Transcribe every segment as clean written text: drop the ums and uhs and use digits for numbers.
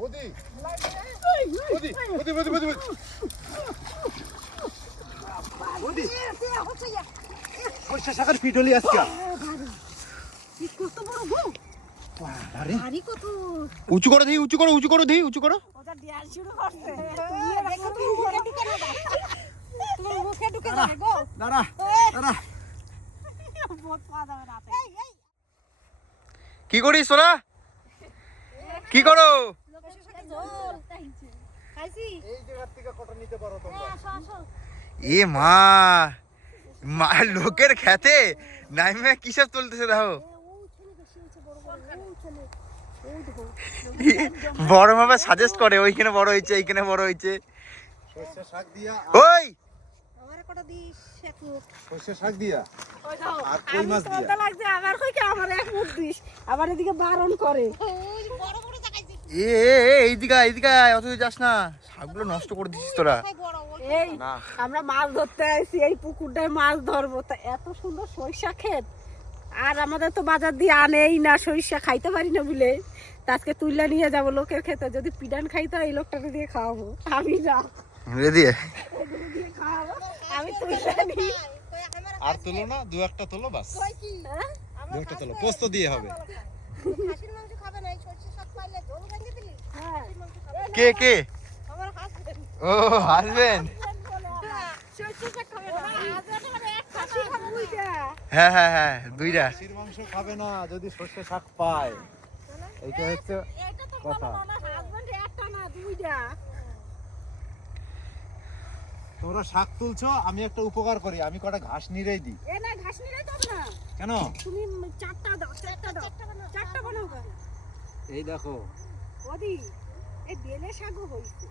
বদি বদি বদি বদি বদি বদি সরষে শাকের পিটলি আজকে কত বড় গো আরে আরে কত উঁচু করো দি উঁচু করো উঁচু করো দি উঁচু করো ওটা ডিয়ার শুরু করছে তুই দেখো তুমি মুখে ঢুকে না তুমি মুখে ঢুকে যাবে গো দাঁড়া দাঁড়া বহুত পাওয়া যাবে রাতে এই কি করিস তোরা কি করো লোকের সাথে জল খাইছি এই জায়গা থেকে কত নিতে পারো তোমরা আসো আসো এ মা মা লোকের খেতে নাইমে কি সব তুলতেছে দেখো বড় মামা সাজেস্ট করে ওইখানে বড় হয়েছে এইখানে বড় হয়েছে সরষে শাক দিয়া ওই আমারে কত দিস এক মুঠ সরষে শাক দিয়া ওই দাও আর কই মাছ দিয়া তোমরা লাগছে আমার কই কি আমার এক মুঠ দিস আবার এদিকে বারণ করে ওই বড় বড় দেখাইছি এইদিকে এইদিকে অত যাস না শাকগুলো নষ্ট করে দিছিস তোরা এই না আমরা মাছ ধরতে আইছি এই পুকুরটায় মাছ ধরবো তা এত সুন্দর সরিষা ক্ষেত আর আমাদের তো বাজার দিয়ে আনেই না সরিষা খাইতে পারি না বলে তা আজকে তুইলা নিয়ে যাবো লোকের খেতে যদি পিডান খাইতো এই লোকটাকে দিয়ে খাওয়াবো আমি না রেডি এগুলো দিয়ে খাওয়াবো আমি তুইলা নি আর তুলো না দু একটা তুলো বাস দু একটা তুলো পোস্ত দিয়ে হবে খাসির মাংস খাবে না এই সরিষা শাক পাইলে ঝোল ভেঙে দিলি হ্যাঁ কে কে আমার হাসবেন্ড ও হাসবেন্ড সরিষা শাক খাবে না হাসবেন্ড মানে এক খাসি খাবো বুইটা হ্যাঁ হ্যাঁ হ্যাঁ দুইটা খাসির মাংস খাবে না যদি সরষে শাক পায় এইটা হচ্ছে এটা তো কথা। বলো না হাসবেন্ড একটা না দুইটা তোমরা শাক তুলছো আমি একটা উপকার করি আমি কটা ঘাস নিরেই দিই এ না ঘাস নিলে তো না কেন তুমি চারটা দাও চারটা বানাও গা এই দেখো ওদি এই বেলে শাকও হইছে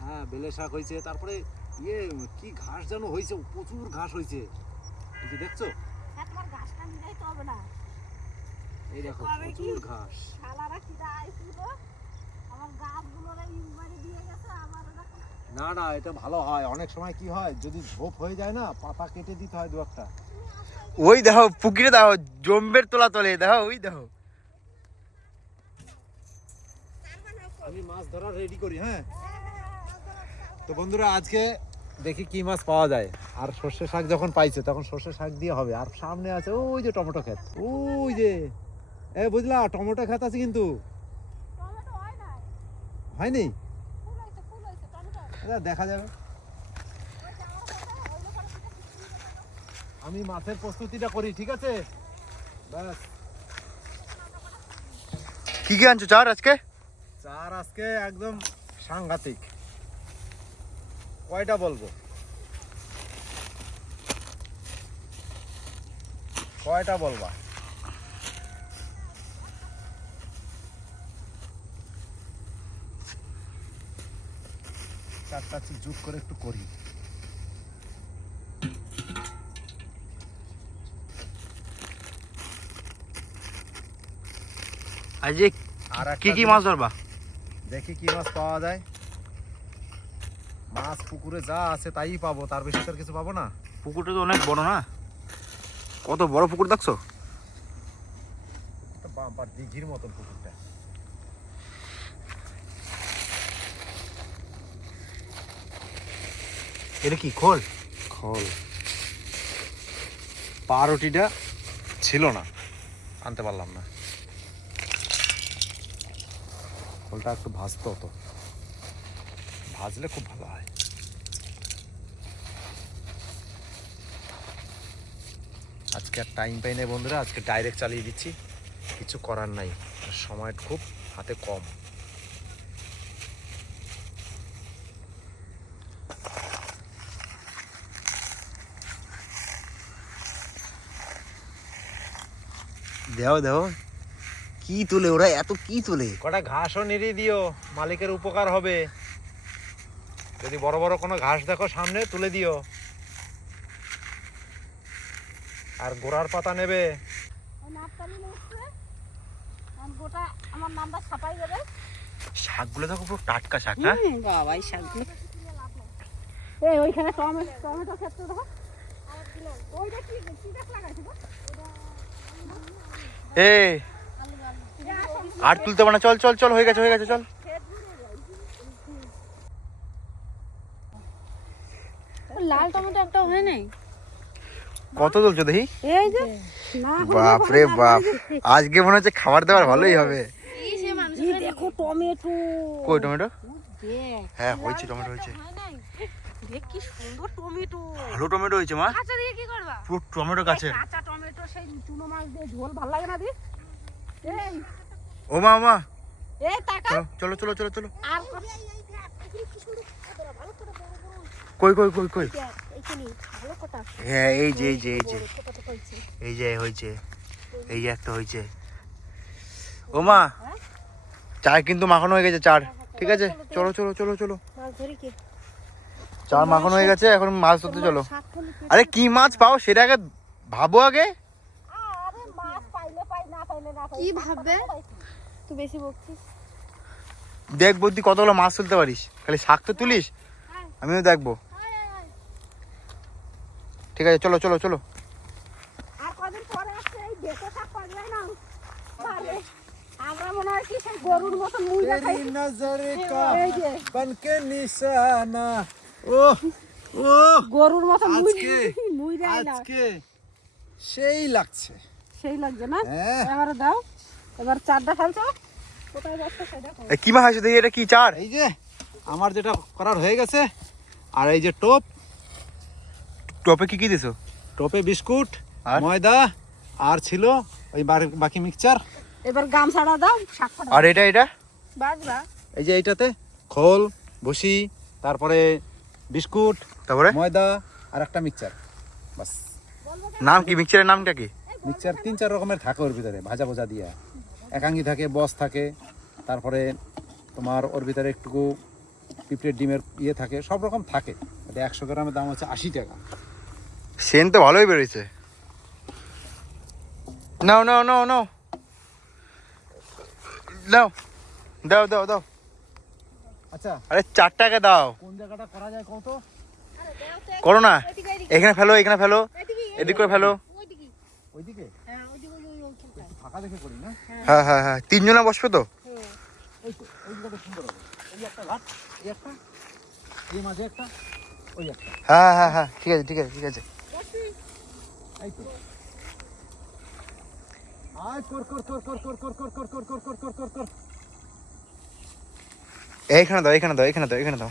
হ্যাঁ বেলে শাক হয়েছে তারপরে ইয়ে কি ঘাস যেন হয়েছে প্রচুর ঘাস হয়েছে এই যে দেখছো একবার ঘাসটা নিলেই তো হবে না এই দেখো কবে কি? প্রচুর ঘাস শালারা কি আইছিল আমার গাছগুলোরে ইউমারি দিয়ে গেছে আমার ওরকম না না এটা ভালো হয় অনেক সময় কি হয় যদি ঝোপ হয়ে যায় না পাতা কেটে দিতে হয় দু একটা ওই দেখো পুকুরে দেখো জম্বের তোলা তোলে দেখো ওই দেখো আমি মাছ ধরা রেডি করি হ্যাঁ তো বন্ধুরা আজকে দেখি কি মাছ পাওয়া যায় আর সর্ষে শাক যখন পাইছে তখন সর্ষে শাক দিয়ে হবে আর সামনে আছে ওই যে টমেটো ক্ষেত ওই যে এ বুঝলা টমেটো ক্ষেত আছে কিন্তু টমেটো হয় না হয়নি ফুল হইছে টমেটো আচ্ছা, দেখা যাবে আমি মাছের প্রস্তুতিটা করি ঠিক আছে ব্যাস কি কি আনছো চার আজকে চার আজকে একদম সাংঘাতিক কয়টা বলবো কয়টা বলবা চারটা যোগ করে একটু করি আজকে আর কি একটা কি মাছ ধরবা দেখি কি মাছ পাওয়া যায় মাছ পুকুরে যা আছে তাই পাবো তার বেশি তো আর কিছু পাবো না পুকুরটা তো অনেক বড় না কত বড় পুকুর দেখছো একটা বাম্পার দিঘির মতন পুকুরটা এটা কি খোল খোল পাউরুটিটা ছিল না আনতে পারলাম না খোলটা একটু ভাজতে হতো ভাজলে খুব ভালো হয় আজকে আর টাইম পাই না বন্ধুরা আজকে ডাইরেক্ট চালিয়ে দিচ্ছি কিছু করার নাই সময় খুব হাতে কম দেও দেও কি তোলে ওরা এত কি তোলে কটা ঘাসও নিয়ে দিও মালিকের উপকার হবে যদি বড় বড় কোনো ঘাস দেখো সামনে তুলে দিও আর গোড়ার পাতা নেবে ওই নাপতালি উঠছে আমি গোটা আমার নামটা ছাপাই দেবে শাকগুলো দেখো পুরো টাটকা শাক হ্যাঁ বাবা এই শাকগুলো এই ওইখানে টমেটো ক্ষেত্র দেখো ওইটা কি গাছ লাগাইছো গো এ আর তুলতে পারে না চল চল চল হয়ে গেছে চল লাল টমেটো একটা হয় নাই? কত তুলছো দেখি? এই যে না বাপ রে বাপ, আজকে মনে হচ্ছে খাবার দাবার ভালোই হবে। এই সে মানুষ এই দেখো টমেটো, কই টমেটো? দেখ হ্যাঁ হয়েছে, টমেটো হয়েছে, হয় নাই। দেখ কি সুন্দর টমেটো। ভালো টমেটো হয়েছে মা, কাঁচা দিয়ে কি করবা? পুরো টমেটো গাছে। কাঁচা টমেটো সেই চুনো মাছ দিয়ে ঝোল ভালো লাগে না দি? এই ও মা ও মা, এই টাকা চলো চলো চলো চলো। আর কই কই কই কই? এইখানে ভালো কথা হ্যাঁ এই যে এই যে এই যে কথা কইছে। এই যে হয়েছে, এই যে একটা হয়েছে। ও মা, চার কিন্তু মাখানো হয়ে গেছে, চার। ঠিক আছে, চলো চলো চলো চলো। মাছ ধরি কি? চার মাখানো হয়ে গেছে, এখন মাছ ধরতে চলো। শাক খালি পেট- আরে কি মাছ পাও সেটা আগে ভাবো আগে। আরে মাছ পাইলে পাই, না পাইলে না পাই। কি ভাববে? তুই বেশি বকছিস। দেখবো তুই কতগুলো মাছ তুলতে পারিস, খালি শাক তো তুলিস, আমিও দেখবো। ঠিক আছে, চলো চলো চলো। আর কদিন পরে আসছে এই বেঁচে শাক পাওয়া না। আরে, আমরা মনে হয় কি সেই গরুর মতন মুইরা খাই। तेरी नजर का এই যে बनके निशाना ও ও গরুর মতন আজকে মুইরা না। আজকে সেই লাগছে। সেই লাগছে না? হ্যাঁ। এবারে দাও, এবার চারটা ফেলছো, কোথায় যাচ্ছে সেটা কও। এ, কি মাছ আছে দেখি, এটা কি চার? এই যে আমার যেটা করার হয়ে গেছে, আর এই যে টোপ, টপে কি কি দিছো? টোপে বিস্কুট, আর? ময়দা, আর ছিল ওই বাকি মিক্সচার। এবার গামছাড়া দাও, শাক ফাটা আর এটা এটা বাজবা। এই যে এইটাতে খোল, ভুসি, তারপরে বিস্কুট, তারপরে ময়দা আর একটা মিক্সচার, বাস। নাম কি, মিক্সচারের নামটা কি? মিক্সচার 3-4 রকমের থাকে ওর ভিতরে, ভাজা ভাজা দিয়ে একাঙ্গি থাকে, বস থাকে, তারপরে তোমার ওর ভিতরে একটুকু পিঁপড়ের ডিমের ইয়ে থাকে, সব রকম থাকে। এটা 100 গ্রামের দাম হচ্ছে 80 টাকা। সেন তো ভালোই বেরোইছে। নাও নাও নাও নাও দাও দাও দাও দাও। আচ্ছা, আরে 4 টাকা দাও, কোন জায়গাটা করা যায় কত? করো না। এখানে ফেলো, এখানে ফেলো, এদিক করে ফেলো। ওইদিকে হ্যাঁ, ওই যে একটু ফাঁকা দেখে করি না? হ্যাঁ হ্যাঁ হ্যাঁ, 3 জনা বসবে তো। ওই তো, ওই জায়গাটা সুন্দর হবে। এই একটা ঘাট, এই একটা, এই মাঝে একটা, ওই একটা, হ্যাঁ হ্যাঁ হ্যাঁ, ঠিক আছে ঠিক আছে ঠিক আছে। এই তো। আয় কর কর কর কর কর কর কর কর কর কর কর কর কর কর। এইখানে দাও, এইখানে দাও, এইখানে দাও, এইখানে দাও।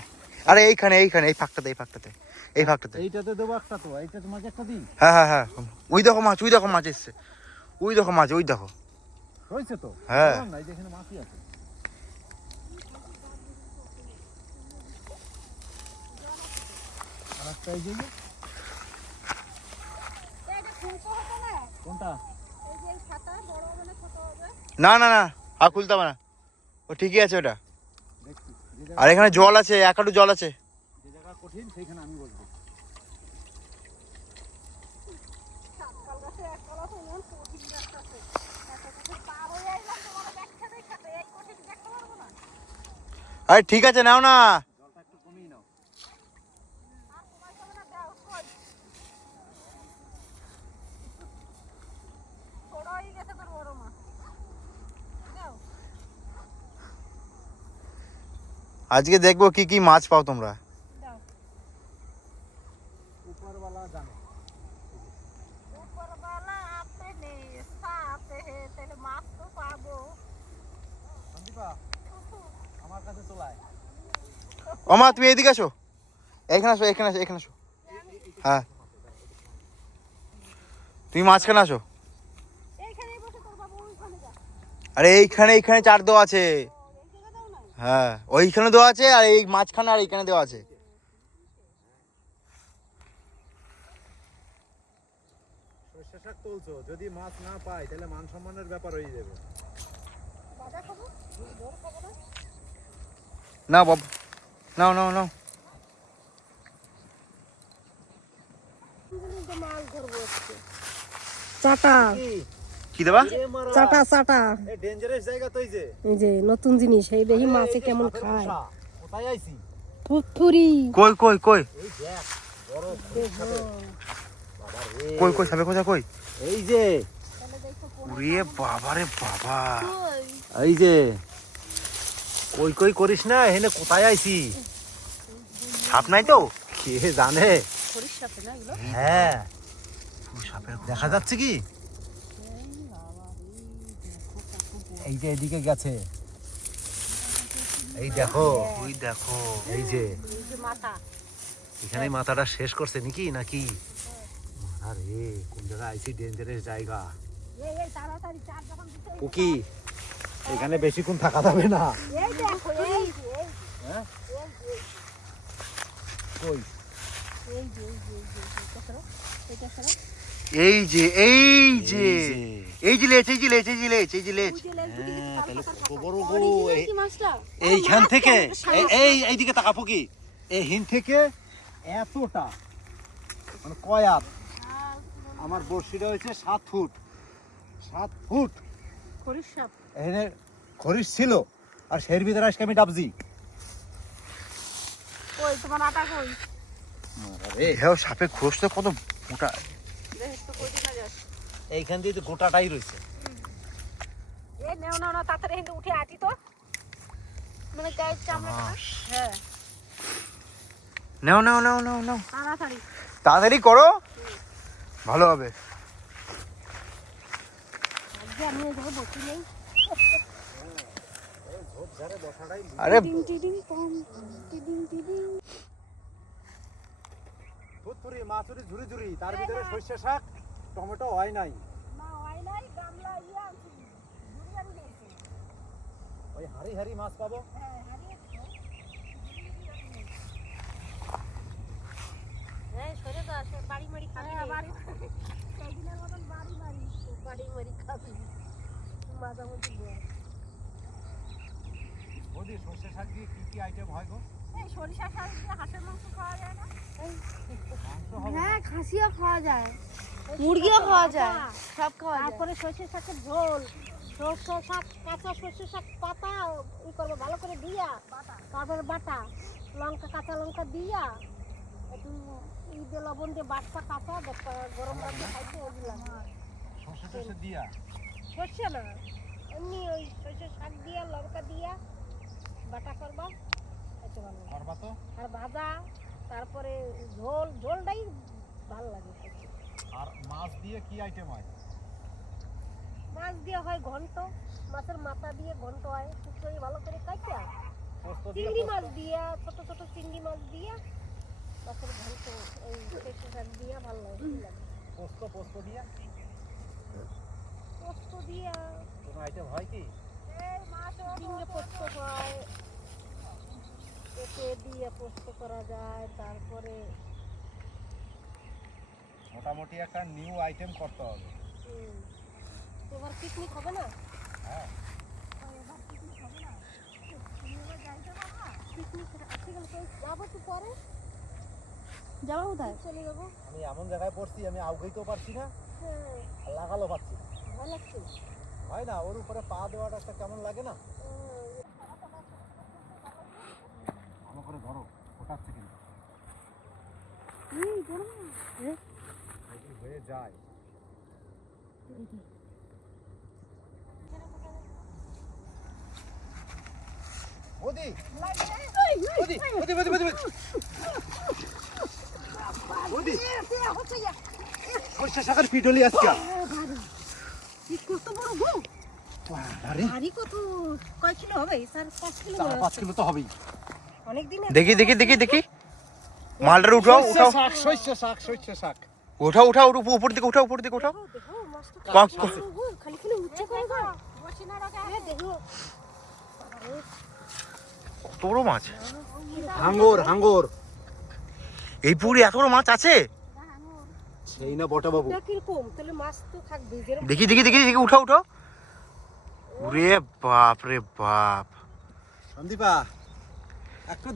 আরে এইখানে এইখানে, এই ফাঁকটাতে, এই ফাঁকটাতে, এই ফাঁকটাতে। এইটাতে দেবো একটা, তো এইটাতে মাঝে একটা দিই। হ্যাঁ হ্যাঁ হ্যাঁ, ওই দেখো মাছ, ওই দেখো মাছ এসছে, ওই দেখো মাছ, ওই দেখো। হয়েছে তো? হ্যাঁ। বললাম না, এই যে এখানে মাছই আছে। আর একটা এই যে, কোনটা? না না না, আর খুলতে হবে না, ও ঠিকই আছে ওটা। দেখছি, আর এখানে জল আছে, এক হাঁটু জল আছে। যে জায়গা কঠিন সেইখানে আমি বলবো। আরে ঠিক আছে, নাও না। জলটা একটু কমিয়ে নাও। আজকে দেখবো কি কি মাছ পাও তোমরা। উপরওয়ালা জানে। সন্দীপা, আমার কাছে চলায়। ও মা, তুমি এইদিকে আসো, এইখানে আসো, এখানে আসো, এখানে আসো। হ্যাঁ, তুমি মাঝখানে আসো। আরে এইখানে এইখানে চার দেওয়া আছে। হ্যাঁ, ওইখানে দেওয়া আছে, আর এই মাঝখানে আর এইখানে দেওয়া আছে। সর্ষে শাক তুলছো, যদি মাছ না পাই তাহলে মান সম্মানের ব্যাপার হয়ে যাবে। নাও বাবু, নাও নাও নাও। চাটা কি দেবা? চাটা চাটা, এই ডেঞ্জারাস জায়গা তো এই যে। এই যে নতুন জিনিস, এই দেখি মাছে কেমন খায়। কোথায় আইছি? ফুটফুরি কই কই কই এই দেখ, বড় কই কই সাবে কোথা কই? এই যে, ওরে বাবা রে বাবা, এই যে, কই কই করিস না, এখানে কোথায় আইছি? সাপ নাই তো? কে জানে। সাপে না এগুলো? হ্যাঁ, ও সাপের দেখা যাচ্ছে কি? এই বাবা রে, দেখো কত বড়। এই যে এদিকে গেছে, এই দেখো, ওই দেখো এই যে এই যে মাথা। এখানে মাথাটা শেষ করছে নাকি? আরে কোন জায়গায় আইছি, ডেঞ্জারাস জায়গা। এই তাড়াতাড়ি চার যখন দিতে এই কুকি, এখানে বেশিক্ষণ থাকা যাবে না। দেখো এই যে হ্যাঁ, এই যে কই? এই যে এটা সরো, এটা সরো। এই যে এই যে লেজ বুঝে লেজ দুটি হ্যাঁ, কিন্তু তাহলে পাল্টা কত বড় গো। অরিজিনাল কি মাছটা? এইখান থেকে এইদিকে তাকা ফুকি, এইখান থেকে এতটা মানে কয়াত। আমার বড়শিটা হয়েছে 7 ফুট, 7 ফুট। খরিস সাপ। এখানে খরিস ছিল, আর সের ভিতরে আজকে আমি ডাবজি। ওই তোমার আটা কই? হ্যাঁ সাপের খোঁজ তো কত মোটা। দেখ তো কই দিনা যাস। এইখান দিয়ে তো গোটাটাই রয়েছে। এই নেও না তাড়াতাড়ি হেঁটে উঠে আটি তো। মানে গায়ের চামড়াটা? হ্যাঁ নাও তাড়াতাড়ি। তাড়াতাড়ি করো, ভালো হবে। আজকে আমি এই জায়গায় বসি নেই। আরে টিডিং পম, টিডিং। ফুটফুরি মাছুরি ঝুরি ঝুরি, তার ভিতরে সর্ষে শাক, টমেটো হয় নাই। না হয় নাই, গামলা ইয়া আনছি। ঘুরি আনি দিয়েছি। ওই হারি মাছ পাবো। হ্যাঁ হারিয়েছি। এই সরে তো আসে, বাড়ি মারি খাবি। হ্যাঁ বাড়ি সেদিনের মতন বাড়ি মারি খাবি। মাঝামাঝি বল। বৌদি, সর্ষে শাক দিয়ে কি আইটেম হয় গো? এই সরিষা শাক দিয়ে হাঁসের মাংস খাওয়া যায় না? মাংস হবে? হ্যাঁ, খাসিও খাওয়া যায়, মুরগিও খাওয়া যায়, সব খাওয়া যায়। তারপরে সর্ষে শাকের ঝোল, সর্ষে শাক, কাঁচা সর্ষে শাক পাতা ই করবো ভালো করে দিয়া, তারপরে বাটা লঙ্কা, কাঁচা লঙ্কা দিয়া একটু ই দিয়ে লবণ দিয়ে বাটটা কাঁচা গরম রাখতে খাইতে ওগুলো। সর্ষে দিয়া সর্ষে না, এমনি ওই সর্ষে শাক দিয়া লঙ্কা দিয়া বাটা করবা, এত ভালো লাগে। করবা তো। আর ভাজা, তারপরে ঝোলটাই ভালো লাগে খেতে। আর মাছ দিয়ে কি আইটেম হয়? মাছ দিয়ে হয় ঘন্ট, মাছের মাথা দিয়ে ঘন্ট হয়, শুকনো ভালো করে কাইটা। পোস্ত দিয়ে চিংড়ি মাছ দিয়া, ছোট ছোট চিংড়ি মাছ দিয়া মাছের ঘন্ট, এই সর্ষে শাক দিয়া ভালো লাগে। পোস্ত দিয়া পোস্ত দিয়া কোনো আইটেম হয় কি? ঝিঙে পোস্ত হয়, পেঁপে দিয়ে পোস্ত করা যায়। তারপরে মোটামুটি একটা নিউ আইটেম করতে হবে। এবার পিকনিক হবে না? হ্যাঁ, যাবো তো পরে, যাবো কোথায়? চলে যাবো। আমি এমন জায়গায় পড়ছি, আমি আউগাইতেও পারছি না, হ্যাঁ আর লাগালো পারছি না। ভালো লাগছে। হয় না, ওর উপরে পা দেওয়াটা একটা কেমন লাগে না? ভালো করে ধরো, ওঠাচ্ছে কিন্তু হয়ে যায়। বৌদি, বৌদি, বৌদি, বৌদি, বৌদি, বৌদি, সর্ষে শাকের পিডলি আজকে। কত বড় গো, আরে ভারী কত, কয় কিলো হবে? 4-5 কিলো হবে। 4-5 কিলো তো হবেই। অনেকদিন দেখি মালটার উঠাও সর্ষে শাক। উঠাও উপর দিকে উঠাও দেখো মাছটা পাঁচ কত বড় গো, খালি উচ্চে করে গো। হ্যাঁ দেখো, কত বড় মাছ। হাঙ্গর এই পুকুরে এত বড় মাছ আছে? সেই না বটা বাবু। এটা কিরকম? তাহলে মাছ তো থাকবে। যেরকম দেখি উঠাও ওরে বাপ রে বাপ। সন্দীপা, একটা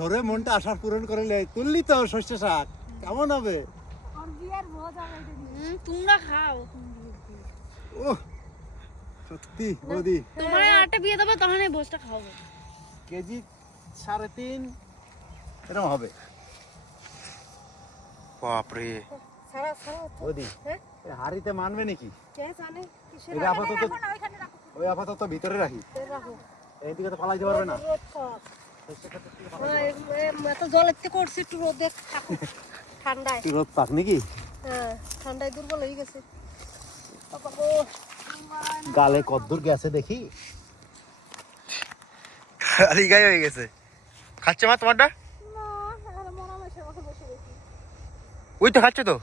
ধরে মনটা আশা পূরণ করে তুললি তো সর্ষে শাক, কেমন হবে? আর বিয়ার মজা হবে। তোমরা খাও, ও সত্যি বৌদি, তোমার আরেকটা বিয়ে দেবো, তখন এই ভোজটা খাওয়াবো। কেজি 3.5 এরকম হবে। বাপ রে। সারা বৌদি, হ্যাঁ? এই হাড়িতে মানবে নাকি? কে জানে কিসের এটা আপাতত ওইখানে রাখো। ওই আপাতত ভিতরে রাখি, রাখো। এইদিকে তো পালাইতে পারবে না। রোদ খাওয়া। এত জলের থেকে করছি, একটু রোদে থাকো। ঠান্ডায়। একটু রোদ পাক নাকি? হ্যাঁ, ঠান্ডায় দুর্বল হয়ে গেছে। গালে কদ্দুর গেছে দেখি। খালি গায়ে হয়ে গেছে। খাচ্ছে মা তোমারটা? না, এখন মনে হয় সে আমাকে বসে রয়েছে। ওই তো খাচ্ছে তো।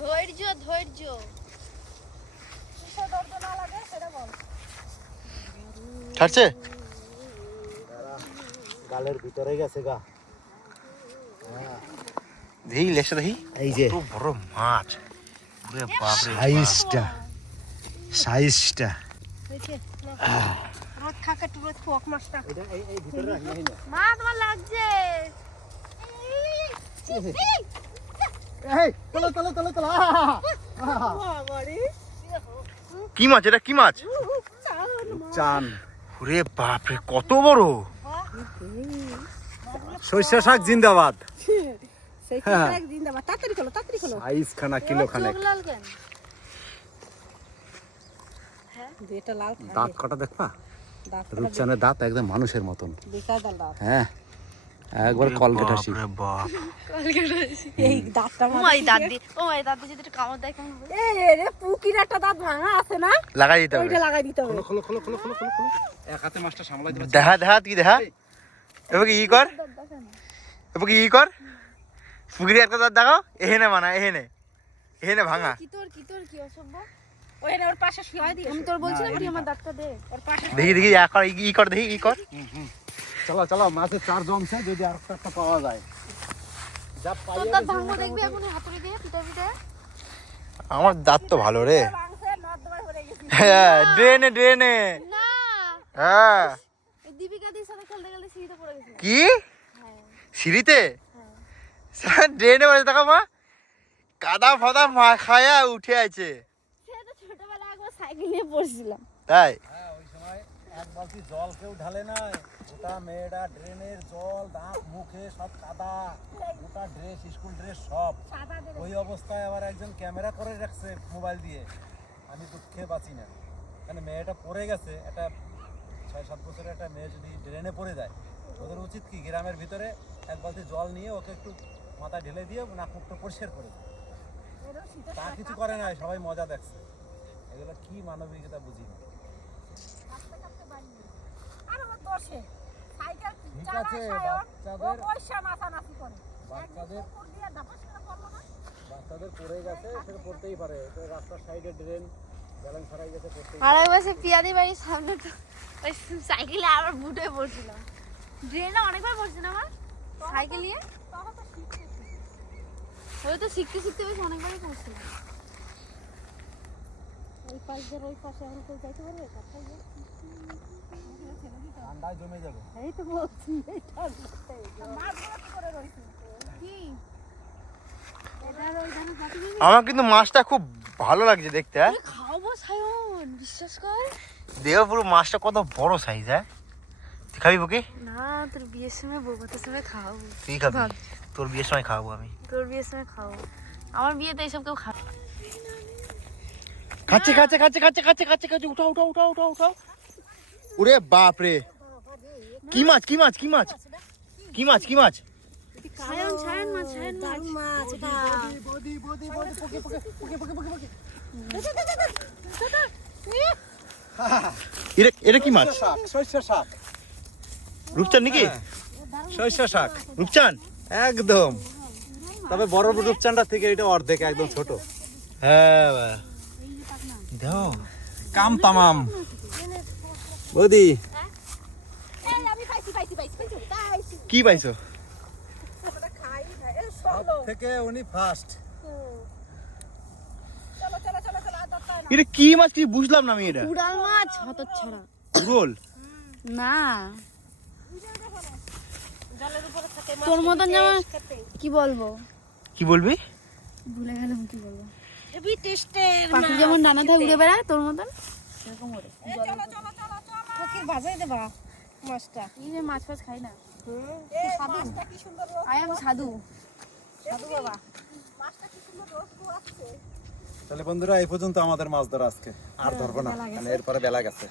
ধৈর্য ধৈর্য। কিসে দরদ না লাগে সেটা বল। ছাড়ছে? গালের ভিতরে গেছে গা। দেখি লেসটা দেখি। এই যে কত বড় মাছ। ওরে বাপ রে বাপ। সাইজটা হয়েছে? না। রোদ খাকে একটু রোদ খোক মাছটা। এটা এই ভিতরে রাখি না। মা তোমার লাগছে। এই চলো চলো চলো চলো। বাবারে। কি মাছ এটা? কি মাছ? চান ওরে বাপ রে কত বড়। সরিষা শাক জিন্দাবাদ। সেই হ্যাঁ। এক দিন দাও, তাড়াতাড়ি খোলো, তাড়াতাড়ি খোলো। সাইজ খানা কিলো খানেক। চোখ লাল কেন? দুইটা লাল খায়। দাঁত কটা দেখবা? দাঁত রূপচানের দাঁত একদম মানুষের মতন। বিকাল দাঁত। হ্যাঁ একবার কলকেট আসি। বাপ রে বাপ। এই দাঁতটা ও মাই দাঁত দিয়ে, ও মাই দাঁত দিয়ে যদি একটু কামড় দেয় কেমন হবে? এই রে পুকির একটা দাঁত ভাঙা আছে না? লাগাই দিতে হবে। ওইটা লাগাই দিতে হবে। খোলো খোলো খোলো খোলো খোলো খোলো। এক হাতে মাছটা সামলাইতে পারছি। দেখা দেখা কি দেখা? এবার কি কর? এবার কি কর? পুকুরে একটা দাঁত দেখাও। এহেনে মানা এহেনে। এহেনে ভাঙা। কি তোর কি অসভ্য? ওই না ওর পাশে শুয়াই দিও। আমি তোর বলছি না তুই আমার দাঁতটা দে। ওর পাশে দেখি দেখি কর ই কর দেখি ই কর। চলো চলো মাছের চার জমছে, যদি আর একটা পাওয়া যায়। যা তোর পাইয়া দাঁত গেছে ভাঙবো দেখবি মোটামুটি। এখন হাতুড়ি দিয়ে পিটা পিটা। আমার দাঁত তো ভালো রে। ভাঙছে নর্দমায় পড়ে গেছে। হ্যাঁ ড্রেনে ড্রেনে। না, হ্যাঁ এই দীপিকা দির সাথে খেলতে খেলতে সিঁড়িতে পড়ে গেছে। কি হ্যাঁ সিঁড়িতে? হ্যাঁ। ড্রেনে বসে থাকা মা কাদা ফাদা মা খায়া উঠে আছে সে তো ছোটবেলায় একবার সাইকেল নিয়ে পড়ছিলাম। তাই। হ্যাঁ ওই সময় এক বালতি জল কেউ ঢালে নাই, গোটা মেয়েরা ড্রেনের জল দাঁত মুখে সব কাদা, গোটা ড্রেস স্কুল ড্রেস সব। ওই অবস্থায় আবার একজন ক্যামেরা করে রাখছে মোবাইল দিয়ে। আমি দুঃখে বাঁচি না, মানে মেয়েটা পড়ে গেছে। একটা 6-7 বছরের একটা মেয়ে যদি ড্রেনে পড়ে যায়, ওদের উচিত কি গ্রামের ভিতরে এক বালতি জল নিয়ে ওকে একটু মাথা ঢেলে দিয়ে নাক মুখটা পরিষ্কার করে দেয়। তা কিছু করে নাই, সবাই মজা দেখছে। এগুলো কি মানবিকতা বুঝি না। আর ও দোষে সাইকেল ঠিক চালায় আছে, সায়ন, ও বাচ্চাদের পয়সা নাচানাচি করে। বাচ্চাদের উপর দিয়ে ধাপাস করে পড়লো না? বাচ্চাদের পড়ে গেছে, সেটা পড়তেই পারে। তো রাস্তার সাইডে ড্রেন, ব্যালেন্স হারাই গেছে, পড়তেই আর একবার সে পিয়াদি বাড়ির সামনে তো ওই সাইকেলে আবার বুটে পড়ছিলাম। ড্রেনে অনেকবার পড়ছি না আমার সাইকেল নিয়ে। তখন তো শিখতেছি। ওই তো শিখতে শিখতে বেশ অনেকবারই পড়ছিলাম। ওই পাশ দিয়ে ওই পাশে এখন কেউ যাইতে পারবে? কাছাই গিয়ে? ঠান্ডায় জমে যাবে। এই তো বলছি, এই ঠান্ডাতে। মাছগুলো কি করে রয়েছে? কি এটার ওই ধানে হাতি দিবি? আমার কিন্তু মাছটা খুব ভালো লাগছে দেখতে। হ্যাঁ আরে খাবো সায়ন, বিশ্বাস কর। দেহ পুরো মাছটা কত বড় সাইজ। হ্যাঁ তুই খাবি বুকে? না, তোর বিয়ের সময় বউভাতের সময় খাওয়াবো। তুই খাবি? ভাব। তোর বিয়ের সময় খাওয়াবো আমি। তোর বিয়ের সময় খাওয়াবো। আমার বিয়েতে এইসব কেউ খাবে। খাচ্ছে খাচ্ছে খাচ্ছে খাচ্ছে খাচ্ছে খাচ্ছে খাচ্ছে উঠাও উঠাও উঠাও উঠাও উঠাও। ওরে বাপ রে কি মাছ কি মাছ কি মাছ কি মাছ কি মাছ? সায়ন সায়ন মাছ, সায়ন মাছ। মাছ এটা। বদি বদি বদি পকে পকে পকে পকে পকে পকে। এটা এটা কি মাছ? সরিষা শাক। রূপচান নাকি? সরিষা শাক রূপচান? একদম। তবে বড় রূপচানটা থেকে এটা অর্ধেক, একদম ছোট। হ্যাঁ দাও কাম তামাম। বদি এই আমি পাইছি পাইছি পাইছি পাইছি। কি পাইছো? আমরা খাই না। এই সব চলো। থেকে উনি ফার্স্ট। চলো চলো চলো চলো আর দরকার না। এটা কি মাছ কি বুঝলাম না আমি এটা। উড়াল মাছ হতচ্ছাড়া। রোল? না, জলের উপরে থাকে মাছ। তোর মতন যেমন কি বলবো, কি বলবি? ভুলে গেলাম কি বলবো। হেভি টেস্টের। পাখি যেমন ডানা থাকে উড়ে বেড়ায়, তোর মতন সেরকম ওড়ে। চলো চলো চলো চলো। ফকির ভাজাই দেবা মাছটা। এই যে মাছ ফাছ খাই না। এই মাছটা কি সুন্দর রোস্ট। আই এম সাধু। সাধু বাবা। মাছটা কি সুন্দর রোস্ট আছে। তাহলে বন্ধুরা এই পর্যন্ত আমাদের মাছ ধরা আজকে। আর ধরবো না, মানে এরপরে বেলা গেছে।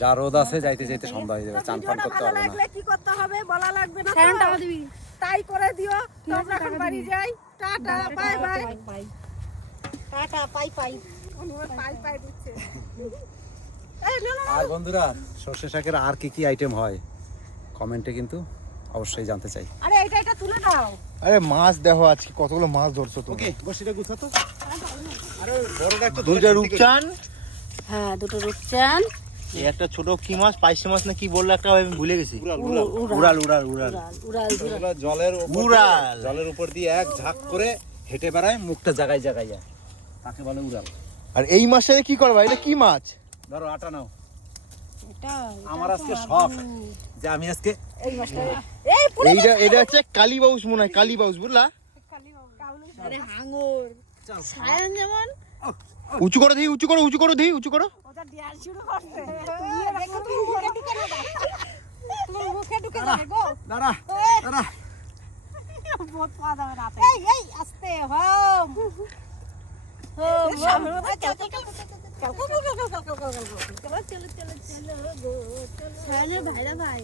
যা রোদ আছে, যাইতে যাইতে সন্ধ্যা হয়ে যাবে, চান পান ভিডিওটা করতে ভালো পারবো না। লাগলে কি করতে হবে বলা লাগবে না তো? সায়ন টাকা দিবি। তাই করে দিও। তোমরা এখন বাড়ি যাই, টাটা, বাই বাই। টাটা, পাই পাই। অনুর পাই পাই দিচ্ছে। এই না না আর বন্ধুরা সর্ষে শাকের আর কি কি আইটেম হয় কমেন্টে কিন্তু অবশ্যই জানতে চাই। আরে এটা তুলে নাও। আরে মাছ দেখো আজকে কতগুলো মাছ ধরছো তুমি। ওকে বসিটা গুছাতো। আরে বড়টা একটু দুইটা রূপচান, হ্যাঁ দুটো রূপচান, এই একটা ছোট কি মাছ, পাইসে মাছ না কি বললো একটা, আমি ভুলে গেছি। উড়াল উড়াল উড়াল উড়াল। এগুলো জলের উপর দিয়ে এক ঝাঁক করে হেঁটে বেড়ায়, মুখটা জায়গায় জায়গায় যায়, তাকে বলে উড়াল। আর এই মাসে কি করবা, এটা কি মাছ? ধরো আটা নাও। এটা আমার আজকে শখ যে আমি আজকে এই মাছটা এইটা এটা হচ্ছে কালীবাউস মনে হয়, কালীবাউস বুঝলা। আরে হাঙ্গর সায়ন যেমন উঁচু করো দিই, উঁচু করো, উঁচু করো দিই, উঁচু করো। ওটা ডিয়াল শুরু করছে। দেখো তুমি মুখে ঢুকে না, তুমি মুখে ঢুকে যাবে গো। দাঁড়া দাঁড়া। বহুত পাওয়া যাবে না। এই আস্তে হোম হোম চলো চলো চলো চলো চলো চলো চলো চলো চলো গো চলো। ভাইরা ভাই